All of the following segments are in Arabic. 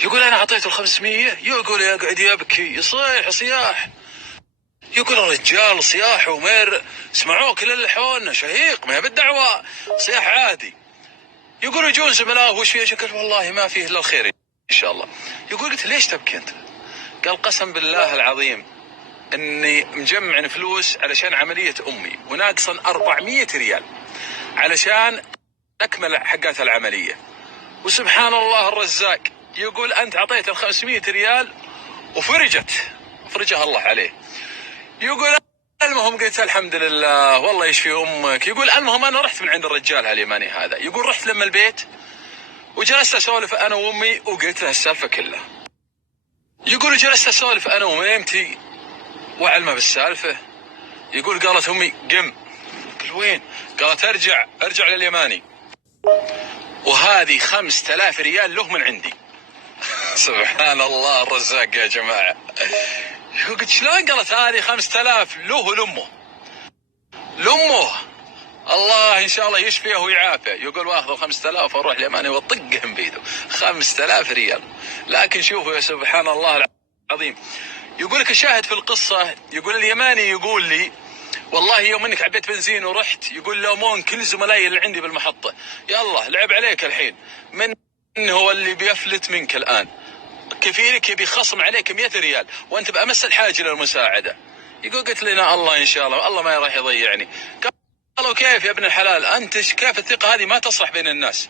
يقول أنا أعطيته 500. يقول يقعد يبكي يصيح صياح. يقول الرجال صياح ومر اسمعوه كل اللي حولنا شهيق، ما هي بالدعوة صياح عادي. يقول يجون زملائه وش فيه؟ قلت والله ما فيه إلا الخير إن شاء الله. يقول قلت ليش تبكي أنت؟ قال قسم بالله العظيم إني مجمع فلوس علشان عملية أمي وناقصا 400 ريال علشان أكمل حقات العملية، وسبحان الله الرزاق. يقول أنت أعطيته 500 ريال فرجها الله عليه. يقول المهم قلت الحمد لله والله يشفي أمك. يقول المهم أنا رحت من عند الرجال هاليماني هذا. يقول رحت لما البيت وجلست أسولف أنا وأمي وقلت له السالفة كلها. يقول جلست أسولف أنا وميمتي وعلمه بالسالفة. يقول قالت أمي قم. قلت وين؟ قالت ارجع لليماني وهذه 5000 ريال له من عندي. سبحان الله الرزاق يا جماعة. قلت شلون؟ قالت هذه 5000 له لأمه الله إن شاء الله يشفيه ويعافيه. يقول واخذ 5000 واروح اليماني وطقهم بيده. 5000 ريال. لكن شوفوا يا سبحان الله العظيم. يقول لك الشاهد في القصة. يقول اليماني يقول لي والله يوم انك عبيت بنزين ورحت، يقول لومون كل زملائي اللي عندي بالمحطة، يلا لعب عليك الحين، من هو اللي بيفلت منك الآن؟ كفيلك يبي خصم عليك 100 ريال وانت بأمس الحاجة للمساعدة. يقول قلت لنا الله إن شاء الله ما راح يضيعني. قالوا كيف يا ابن الحلال أنت كيف الثقة هذه ما تصلح بين الناس؟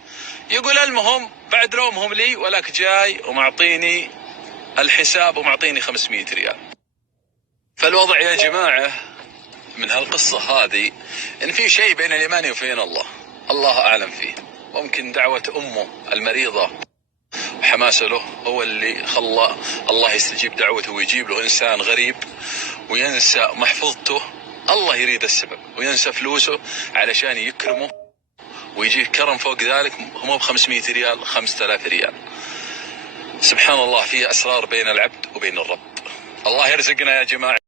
يقول المهم بعد لومهم لي ولك جاي ومعطيني الحساب ومعطيني 500 ريال. فالوضع يا جماعة من هالقصة هذه إن في شيء بين اليماني وبين الله أعلم فيه. ممكن دعوة أمه المريضة وحماسه له هو اللي خلى الله يستجيب دعوته ويجيب له إنسان غريب وينسى محفظته. الله يريد السبب وينسى فلوسه علشان يكرمه ويجيه كرم فوق ذلك، مو ب500 ريال 5000 ريال. سبحان الله، فيه أسرار بين العبد وبين الرب. الله يرزقنا يا جماعة.